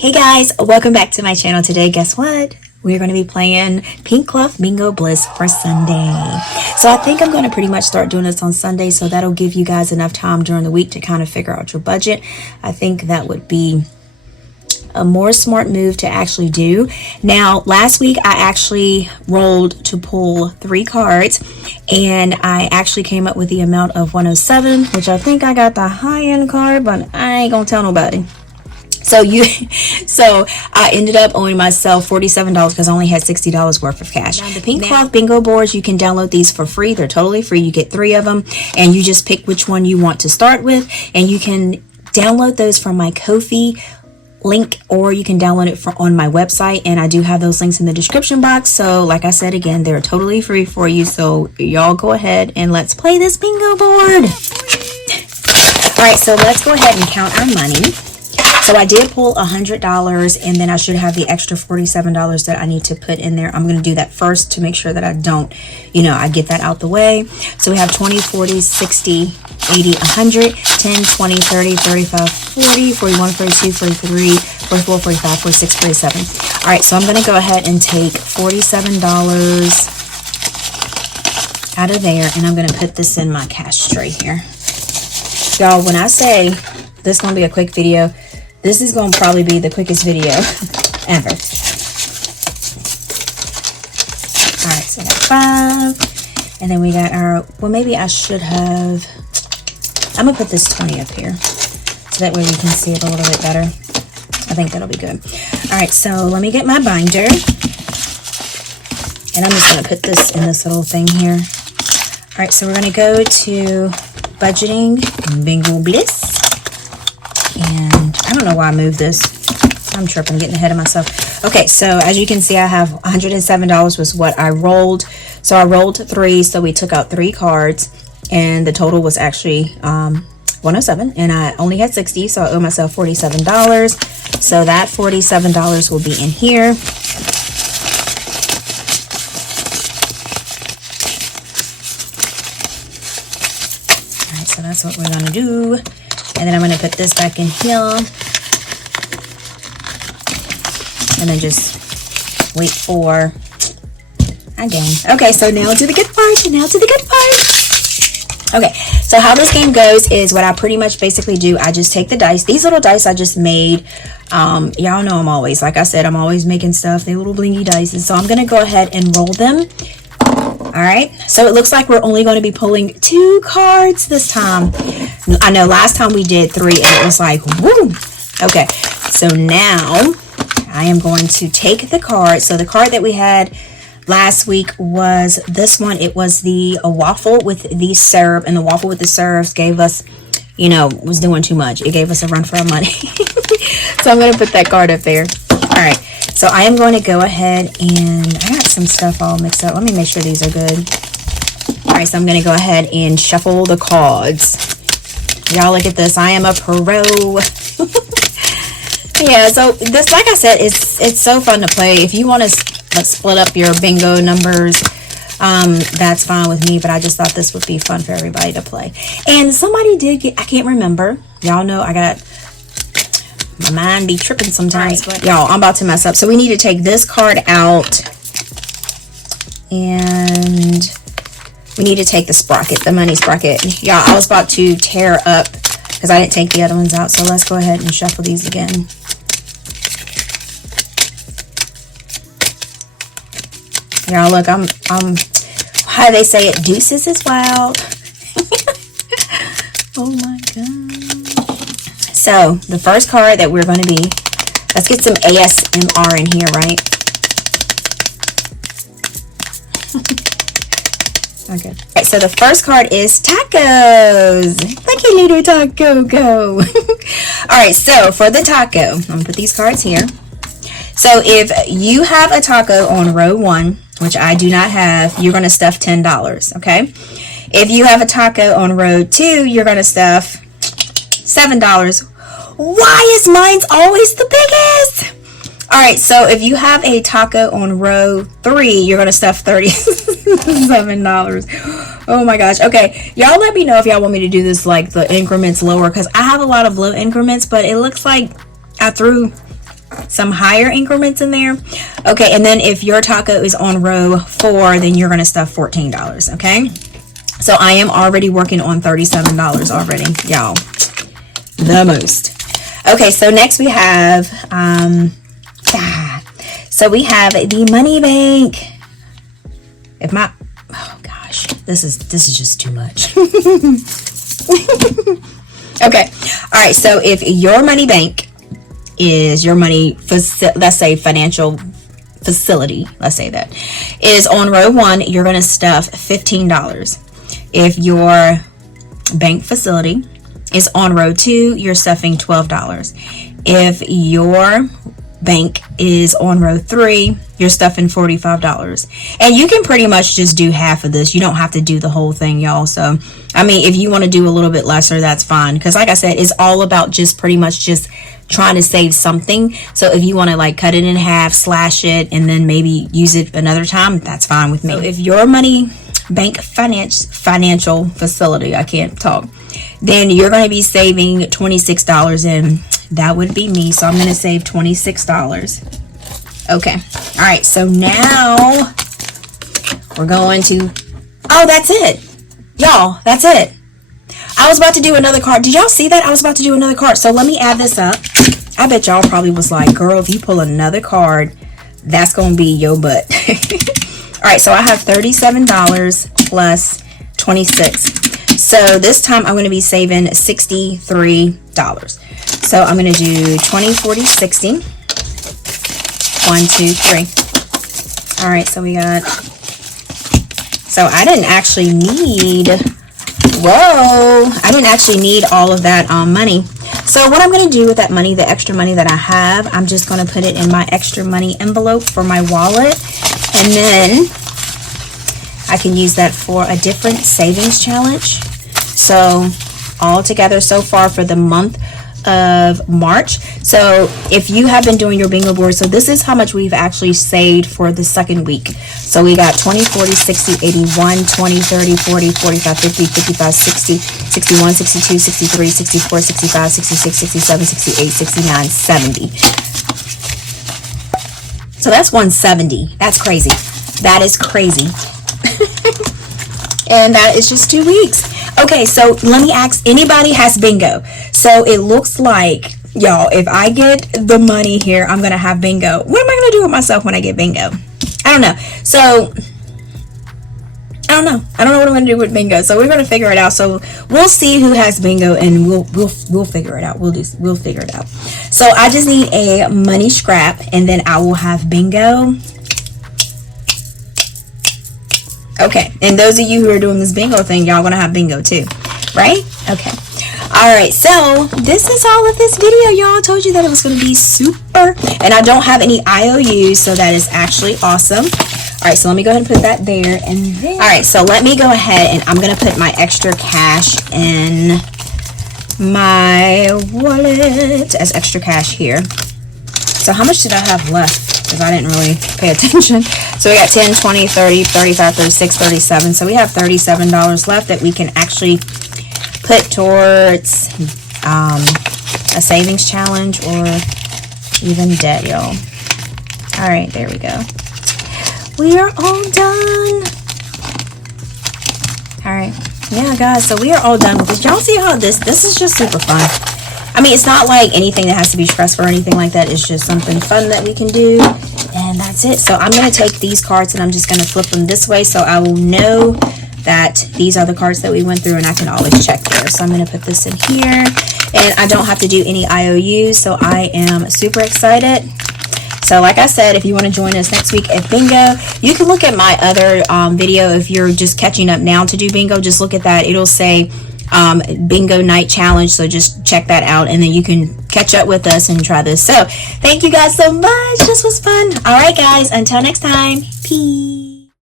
Hey guys, welcome back to my channel. Today, guess what? We're going to be playing Pink Cloth Bingo Bliss for Sunday. So I think I'm going to pretty much start doing this on Sunday, so that'll give you guys enough time during the week to kind of figure out your budget. I think that would be a more smart move to actually do. Now, last week I actually rolled to pull 3 cards, and I actually came up with the amount of 107, which I think I got the high-end card, but I ain't gonna tell nobody. So I ended up owing myself $47 because I only had $60 worth of cash. Now, the Pink Cloth Bingo boards, you can download these for free. They're totally free. You get 3 of them, and you just pick which one you want to start with, and you can download those from my Ko-fi link, or you can download it on my website, and I do have those links in the description box. So like I said, again, they're totally free for you, so y'all go ahead and let's play this bingo board. All right, so let's go ahead and count our money. So I did pull $100, and then I should have the extra $47 that I need to put in there. I'm going to do that first to make sure that I don't, I get that out the way. So we have 20, 40, 60, 80, 100, 10, 20, 30, 35, 40, 41, 42, 43, 44, 45, 46, 47. All right, so I'm going to go ahead and take $47 out of there, and I'm going to put this in my cash tray here. Y'all, when I say this is going to be a quick video, this is going to probably be the quickest video ever. Alright, so I got 5. And then we got our, well, maybe I should have, I'm going to put this 20 up here, so that way we can see it a little bit better. I think that'll be good. Alright, so let me get my binder. And I'm just going to put this in this little thing here. Alright, so we're going to go to budgeting Bingo Bliss. And I don't know why I moved this. I'm tripping, getting ahead of myself. Okay, so as you can see, I have $107 was what I rolled. So I rolled 3, so we took out 3 cards, and the total was actually 107, and I only had 60, so I owe myself $47. So that $47 will be in here. All right, so that's what we're gonna do. And then I'm going to put this back in here. And then just wait for again. Okay, so now to the good part. Okay, so how this game goes is what I pretty much basically do. I just take the dice. These little dice I just made. Y'all know I'm always, like I said, I'm always making stuff. They're little blingy dice. So I'm going to go ahead and roll them. Alright, so it looks like we're only going to be pulling 2 cards this time. I know last time we did 3, and it was like, woo! Okay, so now I am going to take the card. So the card that we had last week was this one. It was the waffle with the syrup, and the waffle with the syrups gave us, was doing too much. It gave us a run for our money. So I'm going to put that card up there. Alright. So I am going to go ahead, and I got some stuff all mixed up. Let me make sure these are good. All right, so I'm going to go ahead and shuffle the cards. Y'all look at this. I am a pro. Yeah, so this, like I said, it's so fun to play. If you want to split up your bingo numbers, that's fine with me, but I just thought this would be fun for everybody to play. And somebody did get, I can't remember. Y'all know I got, my mind be tripping sometimes, but y'all, I'm about to mess up. So we need to take this card out, and we need to take the sprocket, the money sprocket. Y'all, I was about to tear up because I didn't take the other ones out. So let's go ahead and shuffle these again. Y'all, look, I'm how they say it, deuces is wild. Oh my god. So, the first card that we're going to be, let's get some ASMR in here, right? Okay. All right, so the first card is tacos. Look at little taco go. All right, so for the taco, I'm going to put these cards here. So, if you have a taco on row 1, which I do not have, you're going to stuff $10, okay? If you have a taco on row 2, you're going to stuff $7. Why is mine's always the biggest? All right, so if you have a taco on row 3, you're gonna stuff $37. Oh my gosh. Okay, y'all let me know if y'all want me to do this like the increments lower, because I have a lot of low increments, but it looks like I threw some higher increments in there. Okay, and then if your taco is on row 4, then you're going to stuff $14, okay? So I am already working on $37 already, y'all. The most. Okay, so next we have, so we have the money bank. If my, oh gosh, this is just too much. Okay, all right, so if your money bank is your money, let's say financial facility, let's say that, is on row 1, you're going to stuff $15. If your bank facility is on row 2, you're stuffing $12. If your bank is on row 3, you're stuffing $45. And you can pretty much just do half of this. You don't have to do the whole thing, y'all. So I mean, if you want to do a little bit lesser, that's fine, because like I said, it's all about just pretty much just trying to save something. So if you want to like cut it in half, slash it, and then maybe use it another time, that's fine with me. So if your money bank financial facility, I can't talk, then you're going to be saving $26, and that would be me. So I'm going to save $26. Okay, all right, so now we're going to, oh, that's it, y'all, that's it. I was about to do another card. Did y'all see that? I was about to do another card. So let me add this up. I bet y'all probably was like, girl, if you pull another card, that's going to be your butt. All right, so I have $37 plus 26. So this time I'm going to be saving $63. So I'm going to do 20, 40, 60. 1, 2, 3. All right, so we got, so I didn't actually need, I didn't actually need all of that money. So what I'm going to do with that money, the extra money that I have, I'm just going to put it in my extra money envelope for my wallet, and then I can use that for a different savings challenge. So all together so far for the month of March. So if you have been doing your bingo board, so this is how much we've actually saved for the second week. So we got 20, 40, 60, 81, 20, 30, 40, 45, 50, 55, 60, 61, 62, 63, 64, 65, 66, 67, 68, 69, 70. So that's 170. That's crazy. That is crazy. And that is just 2 weeks. Okay, so let me ask, anybody has bingo? So it looks like, y'all, if I get the money here, I'm going to have bingo. What am I going to do with myself when I get bingo? I don't know. So, I don't know. I don't know what I'm going to do with bingo. So we're going to figure it out. So we'll see who has bingo, and we'll figure it out. We'll figure it out. So I just need a money scrap, and then I will have bingo. Okay, and those of you who are doing this bingo thing, y'all gonna have bingo too, right? Okay. All right, so this is all of this video, y'all. I told you that it was gonna be super, and I don't have any IOUs, so that is actually awesome. All right, so let me go ahead and put that there, and then, all right, so let me go ahead and I'm gonna put my extra cash in my wallet as extra cash here. So how much did I have left? Because I didn't really pay attention. So we got 10, 20, 30, 35, 36, 37. So we have $37 left that we can actually put towards a savings challenge or even debt, y'all. All right, there we go. We are all done. All right. Yeah, guys, so we are all done with this. Y'all see how this is just super fun. I mean, it's not like anything that has to be stressful or anything like that. It's just something fun that we can do. And that's it. So I'm going to take these cards and I'm just going to flip them this way so I will know that these are the cards that we went through, and I can always check there. So I'm going to put this in here, and I don't have to do any IOUs, so I am super excited. So like I said, if you want to join us next week at bingo, you can look at my other video. If you're just catching up now to do bingo, just look at that. It'll say bingo night challenge, so just check that out, and then you can catch up with us and try this. So thank you guys so much. This was fun. All right, guys, until next time, peace.